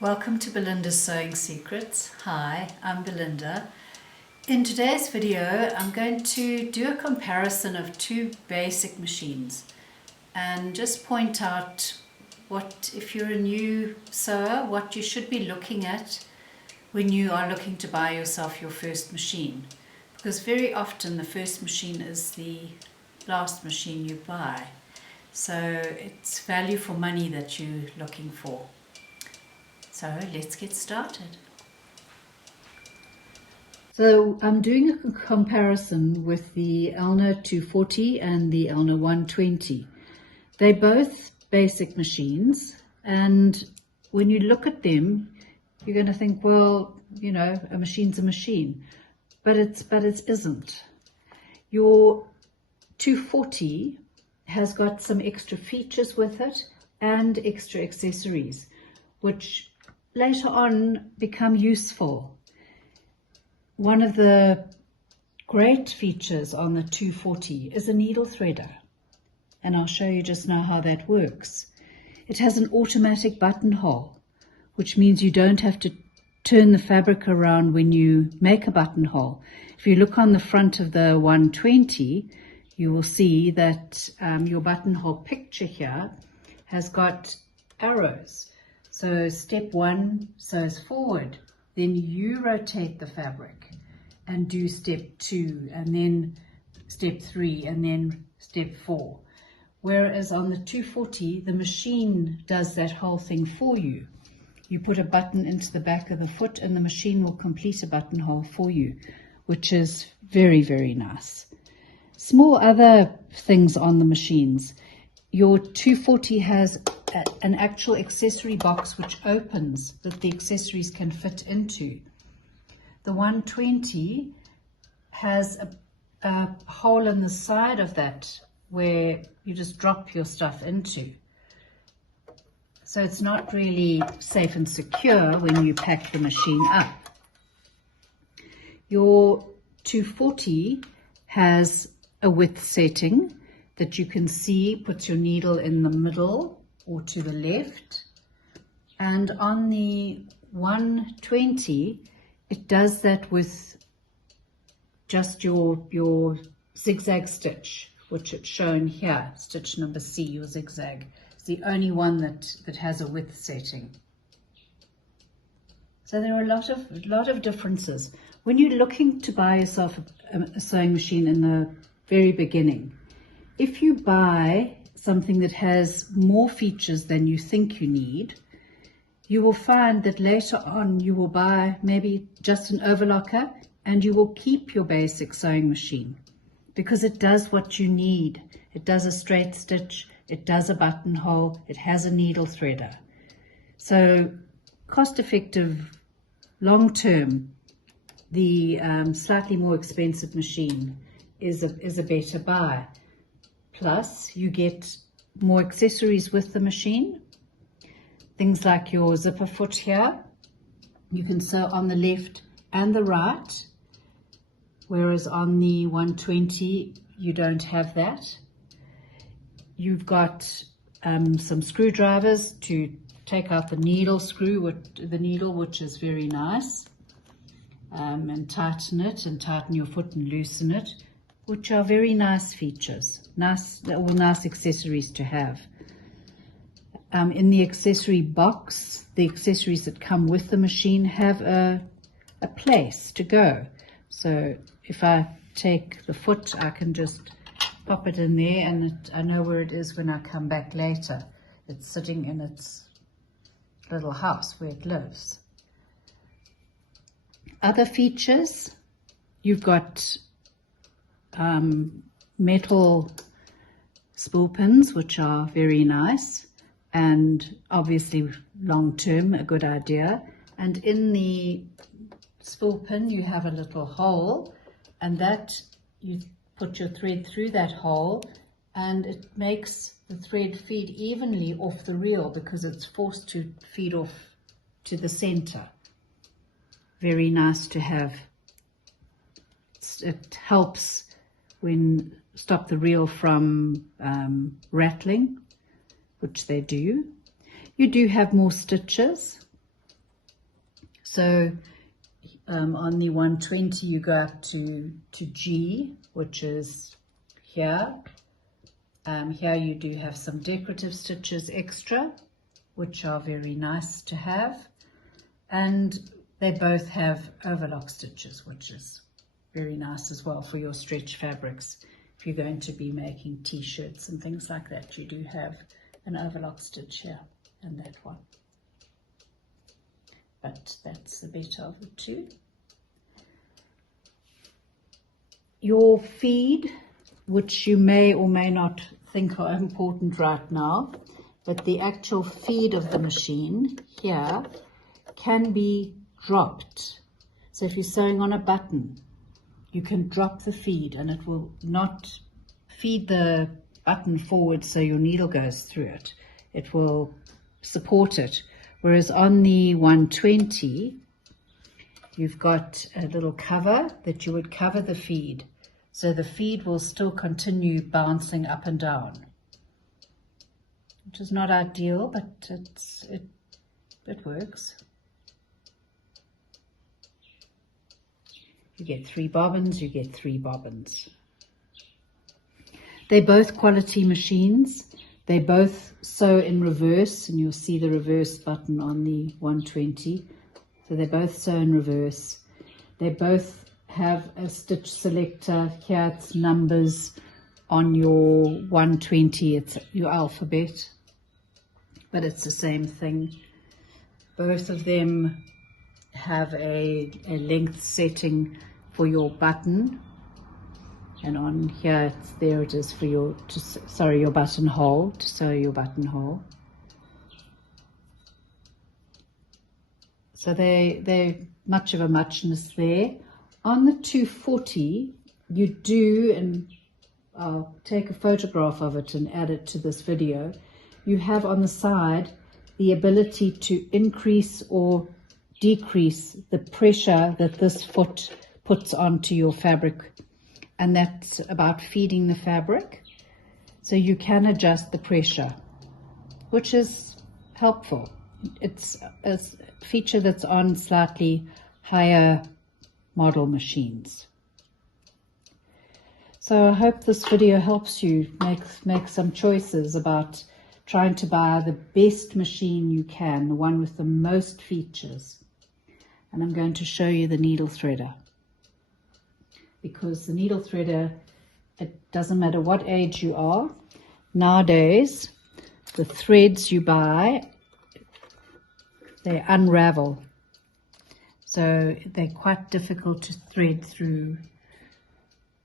Welcome to Belinda's Sewing Secrets. Hi, I'm Belinda. In today's video, I'm going to do a comparison of two basic machines and just point out what, if you're a new sewer, what you should be looking at when you are looking to buy yourself your first machine. Because very often the first machine is the last machine you buy. So it's value for money that you're looking for. So let's get started. So I'm doing a comparison with the Elna 240 and the Elna 120. They're both basic machines, and when you look at them, you're going to think, well, you know, a machine's a machine, but it isn't. Your 240 has got some extra features with it and extra accessories, which later on become useful. One of the great features on the 240 is a needle threader, and I'll show you just now how that works. It has an automatic buttonhole, which means you don't have to turn the fabric around when you make a buttonhole. If you look on the front of the 120, you will see that your buttonhole picture here has got arrows. So step one sews forward, then you rotate the fabric and do step two, and then step three, and then step four. Whereas on the 240, the machine does that whole thing for you. You put a button into the back of the foot and the machine will complete a buttonhole for you, which is very, very nice. Small other things on the machines. Your 240 has an actual accessory box which opens that the accessories can fit into. The 120 has a hole in the side of that where you just drop your stuff into. So it's not really safe and secure when you pack the machine up. Your 240 has a width setting that you can see, puts your needle in the middle or to the left. And on the 120, it does that with just your zigzag stitch, which it's shown here, stitch number C, your zigzag. It's the only one that has a width setting. So there are a lot of differences. When you're looking to buy yourself a sewing machine in the very beginning, if you buy something that has more features than you think you need, you will find that later on you will buy maybe just an overlocker and you will keep your basic sewing machine because it does what you need. It does a straight stitch, it does a buttonhole, it has a needle threader. So cost effective, long term, the slightly more expensive machine is a better buy. Plus, you get more accessories with the machine. Things like your zipper foot here. You can sew on the left and the right, whereas on the 120, you don't have that. You've got some screwdrivers to take out the needle which is very nice, and tighten it and tighten your foot and loosen it, which are very nice features, nice accessories to have. In the accessory box, the accessories that come with the machine have a place to go. So if I take the foot, I can just pop it in there and I know where it is when I come back later. It's sitting in its little house where it lives. Other features, you've got metal spool pins, which are very nice and obviously long term a good idea. And in the spool pin you have a little hole, and that you put your thread through that hole and it makes the thread feed evenly off the reel because it's forced to feed off to the center. Very nice to have. It helps stop the reel from rattling, which they do. You do have more stitches. So on the 120 you go up to G, which is here. Here you do have some decorative stitches extra, which are very nice to have. And they both have overlock stitches, which is very nice as well for your stretch fabrics. If you're going to be making t-shirts and things like that, you do have an overlock stitch here and that one. But that's the better of the two. Your feed, which you may or may not think are important right now, but the actual feed of the machine here can be dropped. So if you're sewing on a button, you can drop the feed and it will not feed the button forward so your needle goes through it. It will support it. Whereas on the 120, you've got a little cover that you would cover the feed. So the feed will still continue bouncing up and down, which is not ideal, but it works. You get 3 bobbins, you get 3 bobbins. They're both quality machines. They both sew in reverse, and you'll see the reverse button on the 120. So they both sew in reverse. They both have a stitch selector. Here it's numbers. On your 120 it's your alphabet, but it's the same thing. Both of them have a length setting for your button, and on here there it is for your your buttonhole, to sew your buttonhole. So they're much of a muchness there. On the 240 you do, and I'll take a photograph of it and add it to this video, you have on the side the ability to increase or decrease the pressure that this foot puts onto your fabric, and that's about feeding the fabric. So you can adjust the pressure, which is helpful. It's a feature that's on slightly higher model machines. So I hope this video helps you make some choices about trying to buy the best machine you can, the one with the most features. And I'm going to show you the needle threader, because the needle threader, it doesn't matter what age you are. Nowadays, the threads you buy, they unravel. So they're quite difficult to thread through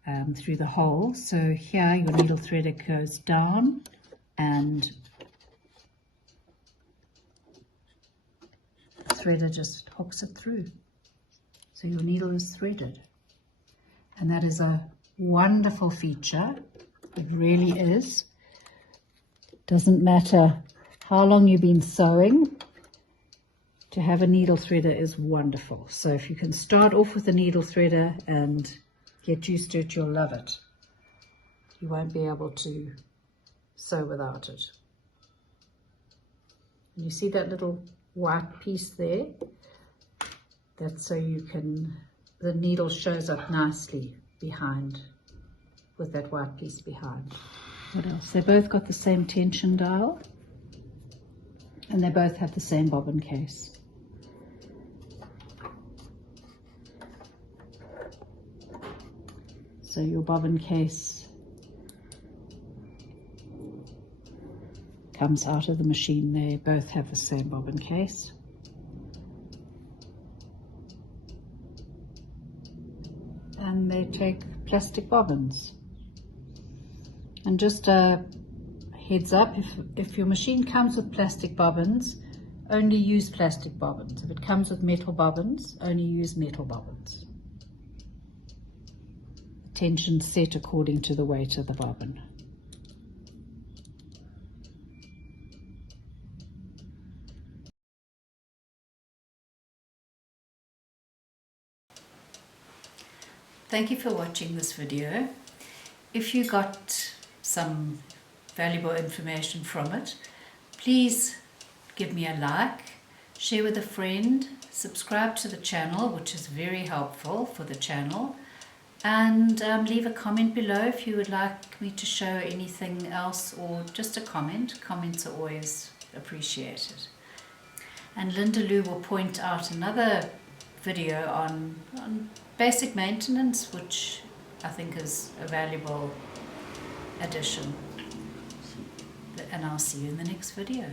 the hole. So here your needle threader goes down and the threader just hooks it through. So your needle is threaded. And that is a wonderful feature. It really is. Doesn't matter how long you've been sewing, to have a needle threader is wonderful. So if you can start off with a needle threader and get used to it, you'll love it. You won't be able to sew without it. You see that little white piece there? That's so you can, the needle shows up nicely behind, with that white piece behind. What else? They both got the same tension dial, and they both have the same bobbin case. So your bobbin case comes out of the machine. They both have the same bobbin case. And they take plastic bobbins. And just a heads up, if your machine comes with plastic bobbins, only use plastic bobbins. If it comes with metal bobbins, only use metal bobbins. Tension set according to the weight of the bobbin. Thank you for watching this video. If you got some valuable information from it, please give me a like, share with a friend, subscribe to the channel, which is very helpful for the channel, and leave a comment below if you would like me to show anything else, or just a comment. Comments are always appreciated. And Linda Lou will point out another video on basic maintenance, which I think is a valuable addition. And I'll see you in the next video.